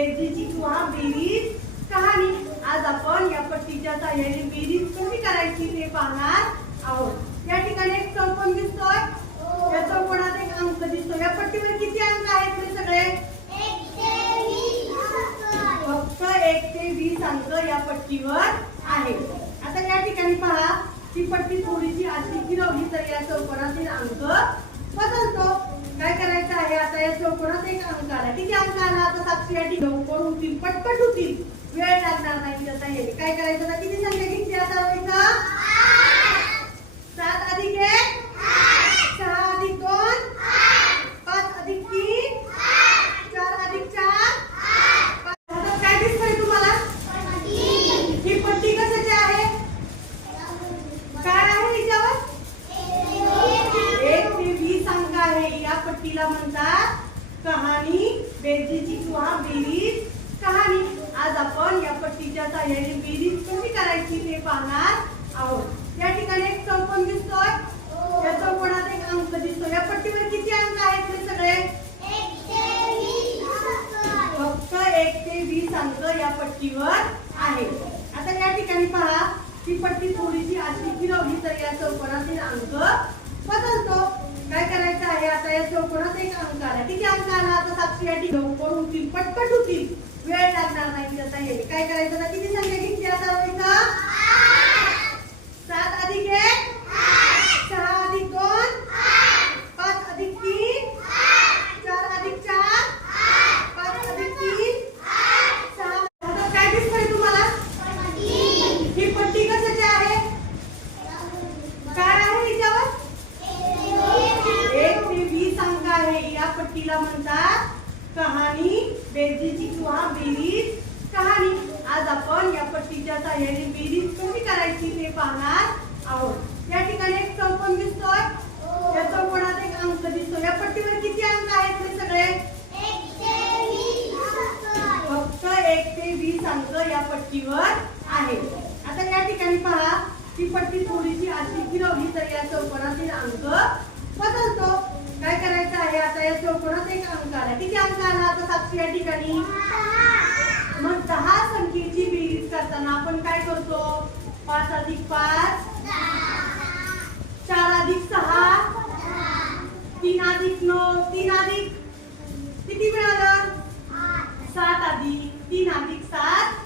बेरजेची किंवा बेरीज कहाणी। आज आपण या पट्टीच्या साहाय्याने बेरीज कशी करायची ते पाहणार आहोत। या ठिकाणी एक चौकोन दिसतोय, या चौकोनात एक अंक दिसतोय। या पट्टीवर किती अंक आहेत हे सगळे? 1 ते 20 फक्त 1 ते 20 अंक या पट्टीवर आहेत। आता या ठिकाणी पहा, ही पट्टी थोडीशी अशी फिरवली तर या चौकोनातील अंक बदलतो। काय करायचं आहे? आता या चौकोनात एक अंक आला, किती अंक आला? आता साक्षी या ठिकाणी लवकर होतील, पटपट होतील, वेळ लागणार नाही त्याचा। हे काय करायचं? आता किती संख्या घेतली आता इथं? 7 अधिक 1 6 अधिक 2 5 अधिक 3 4 अधिक 4 आता काय दिसतंय तुम्हाला? ही पट्टी कशाची आहे? काय आहे हिच्यावर? 1 ते 20 अंक आहे। या पट्टीला म्हणतात कहाणी, बेरजेची किंवा बेरीज कहाणी। आज आपण या पट्टीच्या साहाय्याने बेरीज कशी करायची ते पाहणार आहोत। या ठिकाणी एक चौकोन दिसतोय, या चौकोनात एक अंक दिसतोय। या पट्टीवर किती अंक आहेत हे सगळे? 1 ते 20 फक्त 1 ते 20 अंक या पट्टीवर आहेत। आता या ठिकाणी पहा, ही पट्टी थोडीशी अशी फिरवली तर या चौकोनातील अंक बदलतो। काय करायचं आहे? आता या चौकोनात एक अंक आला, किती अंक आला? आता साक्षी या ठिकाणी लवकर होतील, पटपट होतील, वेळ लागणार नाही त्याचा। हे काय करायचं? आता किती संख्या घेतली आता इथं? 7 अधिक 1 6 अधिक 2 5 अधिक 3 4 अधिक 4 5 अधिक 3 6 आता काय दिसतंय तुम्हाला? ही पट्टी कशाची आहे? काय आहे हिच्यावर? 1 ते 20 अंक आहे। या पट्टीला म्हणतात कहाणी, बेरजेची किंवा बेरीज कहाणी। आज आपण या पट्टीच्या साहाय्याने बेरीज कशी करायची ते पाहणार आहोत। या ठिकाणी एक चौकोन दिसतोय, या चौकोनात एक अंक दिसतोय। या पट्टीवर किती अंक आहेत हे सगळे? 1 ते 20 फक्त 1 ते 20 अंक या पट्टीवर आहेत। आता या ठिकाणी पहा, ही पट्टी थोडीशी अशी फिरवली तर या चौकोनातील अंक बदलतो। काय करायचं आहे? आता या चौकोनात एक अंक आला, किती अंक आला? आता साक्षी या ठिकाणी मग 10 संख्येची बेरीज करताना आपण काय करतो? 5 अधिक 5 4 अधिक 6 3 अधिक 9 3 अधिक किती मिळालं? 7 अधिक 3 अधिक 7